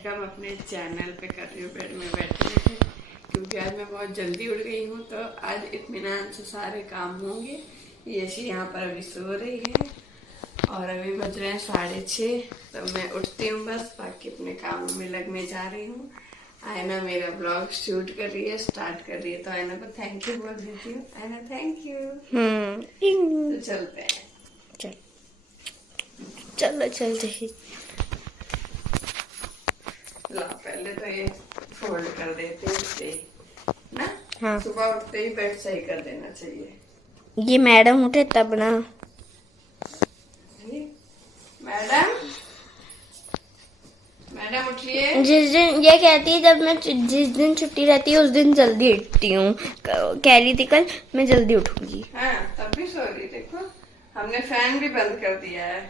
का मैं अपने चैनल पे कर रही हूँ बेड में बैठे बैठे, क्योंकि आज मैं बहुत जल्दी उठ गई हूँ तो आज इत्मीनान से सारे काम होंगे। यशी यहाँ पर अभी सो रही है और अभी बज रहे हैं 6:30, तो मैं उठती हूँ बस, बाकी अपने कामों में लगने जा रही हूँ। आयना मेरा ब्लॉग शूट कर रही है, स्टार्ट कर रही है, तो आयना को थैंक यू बोल देती हूँ। आयना थैंक यू। तो चलते हैं, चलो चलते ही। ला पहले तो ये फोल्ड कर देते हैं इससे ना। हाँ। सुबह उठते ही बेड सही कर देना चाहिए। ये मैडम उठे तब ना। मैडम उठिए। जिस दिन ये कहती है, जब मैं जिस दिन छुट्टी रहती है उस दिन जल्दी उठती हूँ। कह रही थी कल मैं जल्दी उठूंगी। हाँ, तब भी सो रही। देखो हमने फैन भी बंद कर दिया है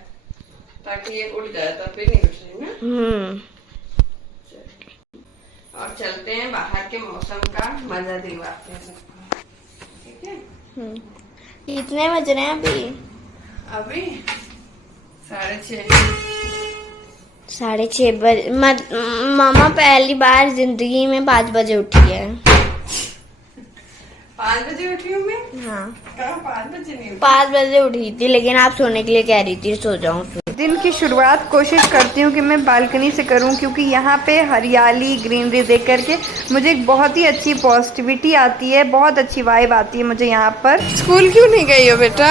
ताकि ये उठ जाए, तब भी नहीं उठ रही ना। और चलते हैं बाहर के मौसम का मजा दिलवाते हैं सबको, ठीक है। कितने बज रहे हैं अभी? अभी 6:30। 6:30 बजे। मामा पहली बार जिंदगी में 5 बजे उठी है। 5 बजे उठी हूँ मैं? हाँ। कहाँ 5 बजे नहीं उठी? 5 बजे उठी थी, लेकिन आप सोने के लिए कह रही थी सो जाऊं। दिन की शुरुआत कोशिश करती हूँ कि मैं बालकनी से करूँ, क्योंकि यहाँ पे हरियाली ग्रीनरी देख करके मुझे एक बहुत ही अच्छी पॉजिटिविटी आती है, बहुत अच्छी वाइब आती है मुझे यहाँ पर। स्कूल क्यों नहीं गई हो बेटा?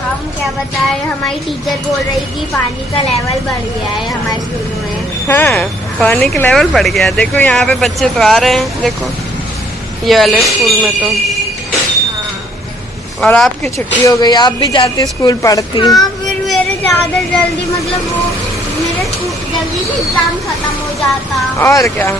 हम क्या बताएं, हमारी टीचर बोल रही थी पानी का लेवल बढ़ गया है हमारे स्कूल में। हाँ, पानी का लेवल बढ़ गया। देखो यहाँ पे बच्चे तो आ रहे हैं, देखो ये वाले स्कूल में तो। और आपकी छुट्टी हो गई, आप भी जाती स्कूल पढ़ती। हाँ, फिर मेरे ज्यादा जल्दी मतलब वो मेरे जल्दी से एग्जाम खत्म हो जाता। और क्या।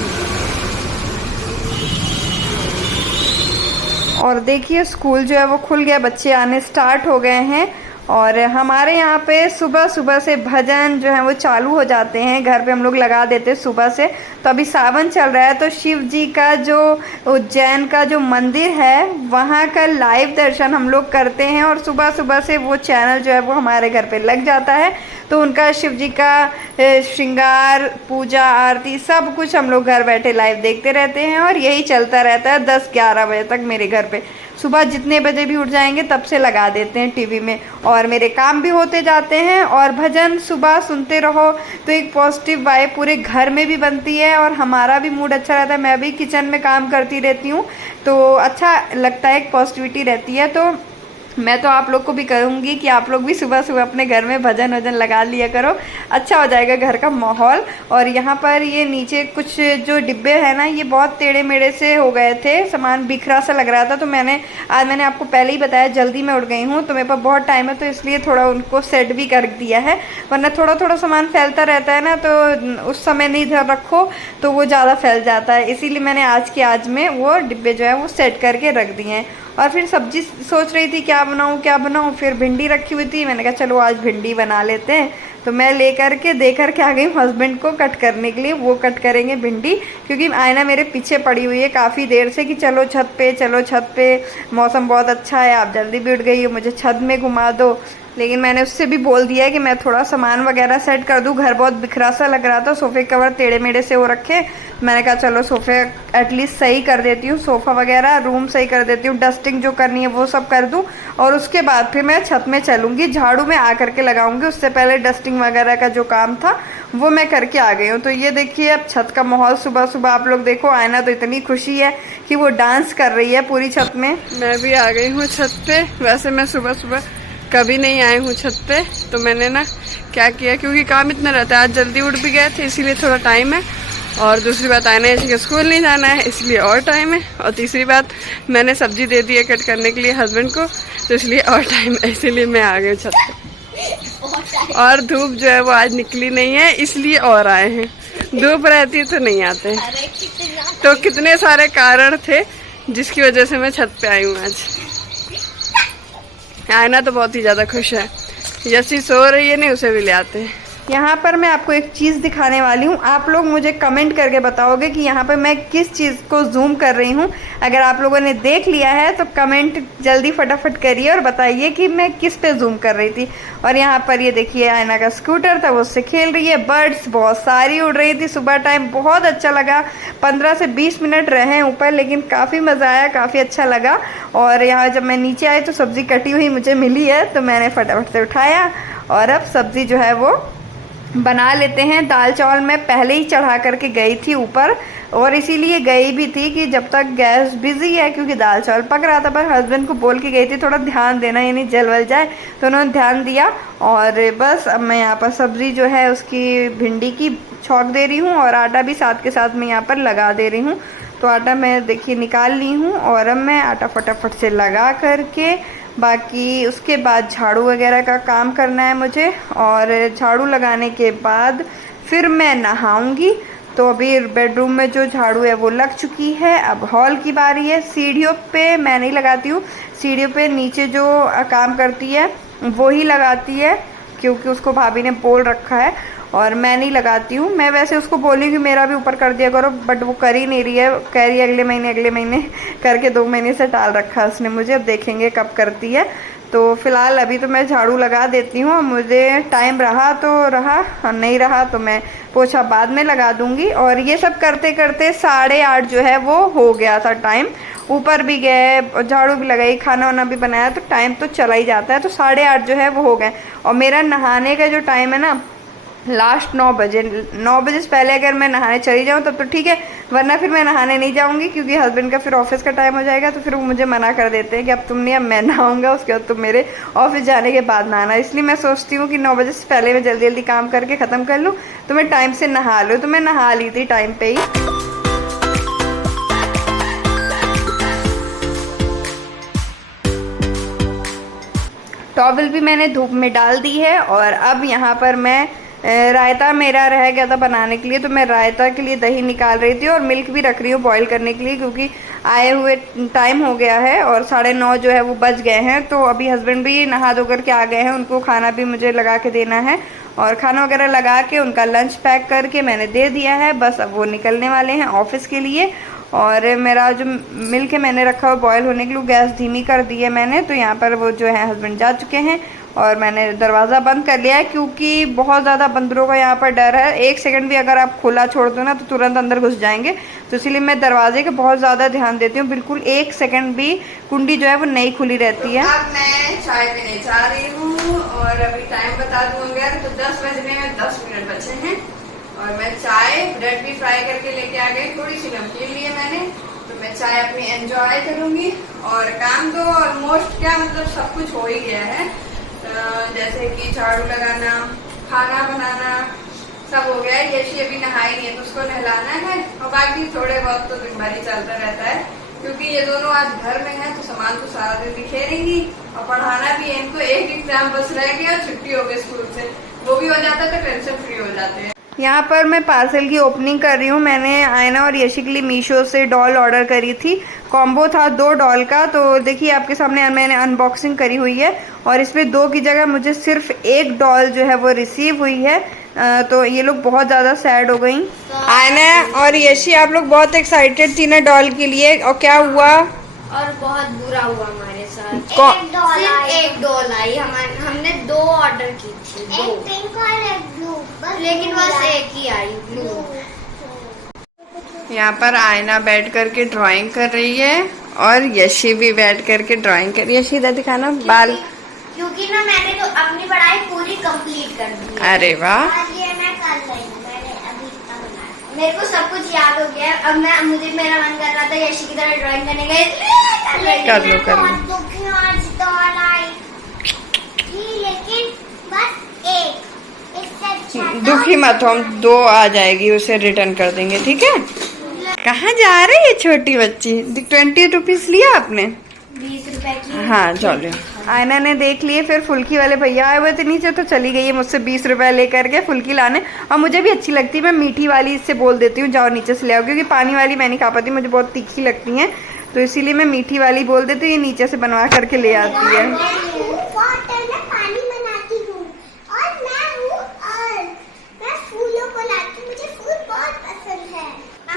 और देखिए स्कूल जो है वो खुल गया, बच्चे आने स्टार्ट हो गए हैं। और हमारे यहाँ पे सुबह सुबह से भजन जो है वो चालू हो जाते हैं, घर पे हम लोग लगा देते हैं सुबह से। तो अभी सावन चल रहा है, तो शिव जी का जो उज्जैन का जो मंदिर है वहाँ का लाइव दर्शन हम लोग करते हैं। और सुबह सुबह से वो चैनल जो है वो हमारे घर पे लग जाता है, तो उनका शिव जी का श्रृंगार, पूजा, आरती सब कुछ हम लोग घर बैठे लाइव देखते रहते हैं। और यही चलता रहता है 10-11 बजे तक मेरे घर पे। सुबह जितने बजे भी उठ जाएंगे तब से लगा देते हैं टीवी में, और मेरे काम भी होते जाते हैं। और भजन सुबह सुनते रहो तो एक पॉजिटिव वाइब पूरे घर में भी बनती है और हमारा भी मूड अच्छा रहता है। मैं भी किचन में काम करती रहती हूँ तो अच्छा लगता है, एक पॉजिटिविटी रहती है। तो मैं तो आप लोग को भी कहूँगी कि आप लोग भी सुबह सुबह अपने घर में भजन वजन लगा लिया करो, अच्छा हो जाएगा घर का माहौल। और यहाँ पर ये नीचे कुछ जो डिब्बे हैं ना, ये बहुत टेढ़े मेढ़े से हो गए थे, सामान बिखरा सा लग रहा था। तो मैंने आपको पहले ही बताया जल्दी में उठ गई हूँ, तो मेरे पास बहुत टाइम है, तो इसलिए थोड़ा उनको सेट भी कर दिया है। वरना थोड़ा थोड़ा सामान फैलता रहता है ना, तो उस समय नहीं धर रखो तो वो ज़्यादा फैल जाता है। इसीलिए मैंने आज में वो डिब्बे जो है वो सेट करके रख दिए हैं। और फिर सब्जी सोच रही थी क्या बनाऊँ, फिर भिंडी रखी हुई थी, मैंने कहा चलो आज भिंडी बना लेते हैं। तो मैं लेकर के देकर के आ गई हस्बैंड को कट करने के लिए, वो कट करेंगे भिंडी, क्योंकि आयना मेरे पीछे पड़ी हुई है काफ़ी देर से कि चलो छत पे, मौसम बहुत अच्छा है, आप जल्दी भी उठ गई हो, मुझे छत में घुमा दो। लेकिन मैंने उससे भी बोल दिया है कि मैं थोड़ा सामान वगैरह सेट कर दूँ, घर बहुत बिखरा सा लग रहा था, सोफ़े कवर टेढ़े मेढ़े से हो रखे। मैंने कहा चलो सोफ़े एटलीस्ट सही कर देती हूँ, सोफ़ा वगैरह रूम सही कर देती हूँ, डस्टिंग जो करनी है वो सब कर दूँ, और उसके बाद फिर मैं छत में चलूँगी, झाड़ू में आ करके लगाऊँगी। उससे पहले डस्टिंग वगैरह का जो काम था वो मैं करके आ गई हूँ। तो ये देखिए अब छत का माहौल सुबह सुबह आप लोग देखो, आयना तो इतनी खुशी है कि वो डांस कर रही है पूरी छत में। मैं भी आ गई हूँ छत पे। वैसे मैं सुबह सुबह कभी नहीं आई हूँ छत पे, तो मैंने ना क्या किया, क्योंकि काम इतना रहता है, आज जल्दी उठ भी गए थे इसलिए थोड़ा टाइम है। और दूसरी बात आना है कि स्कूल नहीं जाना है इसलिए और टाइम है। और तीसरी बात मैंने सब्जी दे दी है कट करने के लिए हस्बैंड को, तो इसलिए और टाइम है, इसीलिए मैं आ गई छत पे। और धूप जो है वो आज निकली नहीं है इसलिए और आए हैं, धूप रहती तो नहीं आते। तो कितने सारे कारण थे जिसकी वजह से मैं छत पे आई हूँ आज। आयना तो बहुत ही ज़्यादा खुश है, यसी सो रही है, नहीं उसे भी ले आते हैं। यहाँ पर मैं आपको एक चीज़ दिखाने वाली हूँ। आप लोग मुझे कमेंट करके बताओगे कि यहाँ पर मैं किस चीज़ को जूम कर रही हूँ। अगर आप लोगों ने देख लिया है तो कमेंट जल्दी फटाफट करिए और बताइए कि मैं किस पे जूम कर रही थी। और यहाँ पर ये देखिए आयना का स्कूटर था, वो उससे खेल रही है। बर्ड्स बहुत सारी उड़ रही थी। सुबह टाइम बहुत अच्छा लगा। 15 से 20 मिनट रहे ऊपर, लेकिन काफ़ी मज़ा आया, काफ़ी अच्छा लगा। और यहाँ जब मैं नीचे आई तो सब्ज़ी कटी हुई मुझे मिली है, तो मैंने फटाफट से उठाया और अब सब्ज़ी जो है वो बना लेते हैं। दाल चावल मैं पहले ही चढ़ा करके गई थी ऊपर, और इसीलिए गई भी थी कि जब तक गैस बिजी है, क्योंकि दाल चावल पक रहा था। पर हस्बैंड को बोल के गई थी थोड़ा ध्यान देना, ये नहीं जल वल जाए, तो उन्होंने ध्यान दिया। और बस अब मैं यहाँ पर सब्ज़ी जो है उसकी भिंडी की छौंक दे रही हूँ और आटा भी साथ के साथ मैं यहाँ पर लगा दे रही हूँ। तो आटा मैं देखिए निकाल ली हूँ और अब मैं आटा फटाफट से लगा करके बाकी उसके बाद झाड़ू वगैरह का काम करना है मुझे। और झाड़ू लगाने के बाद फिर मैं नहाऊंगी। तो अभी बेडरूम में जो झाड़ू है वो लग चुकी है, अब हॉल की बारी है। सीढ़ियों पे मैं नहीं लगाती हूँ, सीढ़ियों पे नीचे जो काम करती है वो ही लगाती है, क्योंकि उसको भाभी ने बोल रखा है और मैं नहीं लगाती हूँ। मैं वैसे उसको बोली कि मेरा भी ऊपर कर दिया करो, बट वो कर ही नहीं रही है। कह रही है अगले महीने करके 2 महीने से टाल रखा है उसने मुझे, अब देखेंगे कब करती है। तो फिलहाल अभी तो मैं झाड़ू लगा देती हूँ। मुझे टाइम रहा तो रहा, और नहीं रहा तो मैं पोछा बाद में लगा दूँगी। और ये सब करते करते 8:30 जो है वो हो गया था टाइम। ऊपर भी गए, झाड़ू भी लगाई, खाना वाना भी बनाया, तो टाइम तो चला ही जाता है। तो 8:30 जो है वो हो गए। और मेरा नहाने का जो टाइम है ना लास्ट 9 बजे, 9 बजे से पहले अगर मैं नहाने चली जाऊँ तब तो ठीक है, वरना फिर मैं नहाने नहीं जाऊँगी, क्योंकि हस्बैंड का फिर ऑफिस का टाइम हो जाएगा। तो फिर वो मुझे मना कर देते हैं कि अब तुम नहीं, अब मैं नहाऊँगा, उसके बाद तुम मेरे ऑफिस जाने के बाद नहाना। इसलिए मैं सोचती हूँ कि 9 बजे से पहले मैं जल्दी जल्दी काम करके ख़त्म कर लूँ, तो मैं टाइम से नहा लूँ। तो मैं नहा ली थी टाइम पर ही। टॉवल भी मैंने धूप में डाल दी है। और अब यहाँ पर मैं रायता मेरा रह गया था बनाने के लिए, तो मैं रायता के लिए दही निकाल रही थी और मिल्क भी रख रही हूँ बॉईल करने के लिए, क्योंकि आए हुए टाइम हो गया है और 9:30 जो है वो बज गए हैं। तो अभी हस्बैंड भी नहा धो करके आ गए हैं, उनको खाना भी मुझे लगा के देना है। और खाना वगैरह लगा के उनका लंच पैक करके मैंने दे दिया है। बस अब वो निकलने वाले हैं ऑफिस के लिए। और मेरा जो मिल्क है मैंने रखा हुआ बॉयल होने के लिए, गैस धीमी कर दी है मैंने। तो यहाँ पर वो जो है हस्बैंड जा चुके हैं और मैंने दरवाज़ा बंद कर लिया है, क्योंकि बहुत ज़्यादा बंदरों का यहाँ पर डर है। 1 सेकंड भी अगर आप खुला छोड़ दो ना तो तुरंत अंदर घुस जाएंगे। तो इसलिए मैं दरवाजे का बहुत ज़्यादा ध्यान देती हूँ, बिल्कुल 1 सेकंड भी कुंडी जो है वो नहीं खुली रहती है। अब मैं चाय पीने जा रही हूँ और अभी टाइम बता दूँगा तो 10 बजने में 10 मिनट बचे हैं। और मैं चाय ब्रेड भी फ्राई करके लेके आ गई, थोड़ी सी नमकीन ली है मैंने। तो मैं चाय अपनी एंजॉय करूँगी। और काम तो ऑलमोस्ट क्या मतलब सब कुछ हो ही गया है, जैसे कि झाड़ू लगाना, खाना बनाना सब हो गया है। यशी अभी नहाई नहीं है तो उसको नहलाना है, और बाकी थोड़े बहुत तो दिन भर ही चलता रहता है, क्योंकि ये दोनों आज घर में हैं तो सामान तो सारा दिन बिखेरेंगी। और पढ़ाना भी है इनको, एक एग्जाम बस रह गया, छुट्टी हो गई स्कूल से, वो भी हो जाता है तो टेंशन फ्री हो जाते हैं। यहाँ पर मैं पार्सल की ओपनिंग कर रही हूँ। मैंने आयना और यशी के लिए मीशो से डॉल ऑर्डर करी थी, कॉम्बो था 2 डॉल का। तो देखिए आपके सामने मैंने अनबॉक्सिंग करी हुई है, और इसमें 2 की जगह मुझे सिर्फ 1 डॉल जो है वो रिसीव हुई है। तो ये लोग बहुत ज़्यादा सैड हो गई। आयना और यशी आप लोग बहुत एक्साइटेड थी ना डॉल के लिए, और क्या हुआ? और बहुत बुरा हुआ हमारे साथ। सिर्फ 1 डॉल आई। हमने 2 ऑर्डर की थी, 2, एक पिंक और एक ब्लू, लेकिन बस एक ही आई, ब्लू। यहाँ पर आयना बैठ करके ड्राइंग कर रही है और यशी भी बैठ करके ड्राइंग कर रही है। यशी इधर दिखाना बाल, क्योंकि ना मैंने तो अपनी पढ़ाई पूरी कंप्लीट कर दी है। अरे वाह, मैं कर रही हूँ। मेरे को सब कुछ याद हो गया। अब मुझे मेरा मन कर रहा था यशी की तरह ड्राइंग करने का, कर लो कर लो। लेकिन बस एक, दुखी मत हो, हम 2 आ जाएगी, उसे रिटर्न कर देंगे, ठीक है। कहाँ जा रही है छोटी बच्ची? 20 रुपीज लिया आपने? 20 रुपए की। हाँ चलो। आयना ने देख लिए, फिर फुल्की वाले भैया आए हुए थे नीचे, तो चली गई है मुझसे 20 रुपए लेकर के फुल्की लाने। और मुझे भी अच्छी लगती है, मैं मीठी वाली इससे बोल देती हूँ जाओ नीचे से ले आओ, क्योंकि पानी वाली मैं नहीं खा पाती, मुझे बहुत तीखी लगती हैं। तो इसीलिए मैं मीठी वाली बोल देती हूँ, ये नीचे से बनवा करके ले आती है।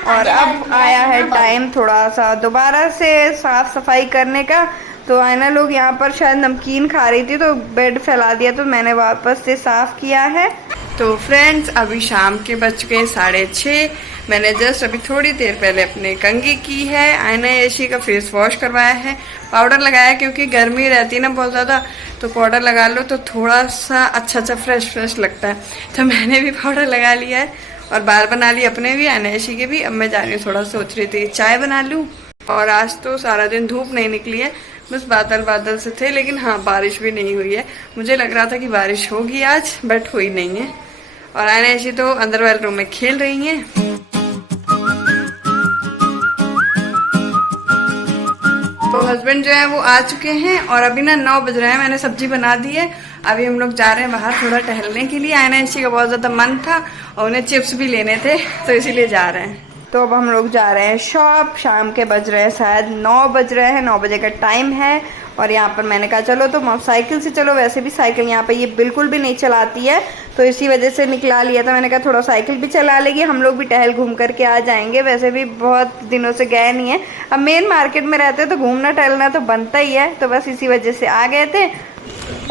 और अब आया है टाइम थोड़ा सा दोबारा से साफ सफाई करने का। तो आयना लोग यहाँ पर शायद नमकीन खा रही थी तो बेड फैला दिया, तो मैंने वापस से साफ किया है। तो फ्रेंड्स अभी शाम के बज गए 6:30। मैंने जस्ट अभी थोड़ी देर पहले अपने कंघी की है। आयना ऐशी का फेस वॉश करवाया है, पाउडर लगाया क्योंकि गर्मी रहती है ना बहुत ज़्यादा, तो पाउडर लगा लो तो थोड़ा सा अच्छा फ्रेश लगता है। तो मैंने भी पाउडर लगा लिया है और बाल बना लिए अपने भी, आयना ऐशी के भी। अब मैं जा रही हूँ, थोड़ा सोच रही थी चाय बना लूँ। और आज तो सारा दिन धूप नहीं निकली है, बस बादल से थे, लेकिन हाँ बारिश भी नहीं हुई है। मुझे लग रहा था कि बारिश होगी आज, बट हुई नहीं है। और आयना ऐसी तो अंदर वाले रूम में खेल रही हैं। तो हस्बैंड जो है वो आ चुके हैं और अभी ना 9 बज रहे हैं। मैंने सब्जी बना दी है, अभी हम लोग जा रहे हैं बाहर थोड़ा टहलने के लिए। आयना ऐसी का बहुत ज़्यादा मन था और उन्हें चिप्स भी लेने थे, तो इसीलिए जा रहे हैं। तो अब हम लोग जा रहे हैं शॉप। शाम के बज रहे हैं शायद 9 बज रहे हैं, 9 बजे का टाइम है। और यहाँ पर मैंने कहा चलो तो साइकिल से चलो, वैसे भी साइकिल यहाँ पे ये बिल्कुल भी नहीं चलाती है, तो इसी वजह से निकला लिया था। मैंने कहा थोड़ा साइकिल भी चला लेगी, हम लोग भी टहल घूम करके आ जाएंगे। वैसे भी बहुत दिनों से गए नहीं है, अब मेन मार्केट में रहते तो घूमना टहलना तो बनता ही है, तो बस इसी वजह से आ गए थे।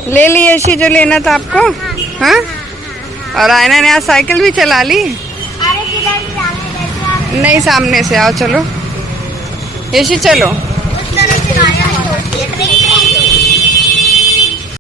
ले ली ऐसी जो लेना था आपको? हाँ। और आयना ने आज साइकिल भी चला ली। नहीं, सामने से आओ, चलो ऐसी चलो।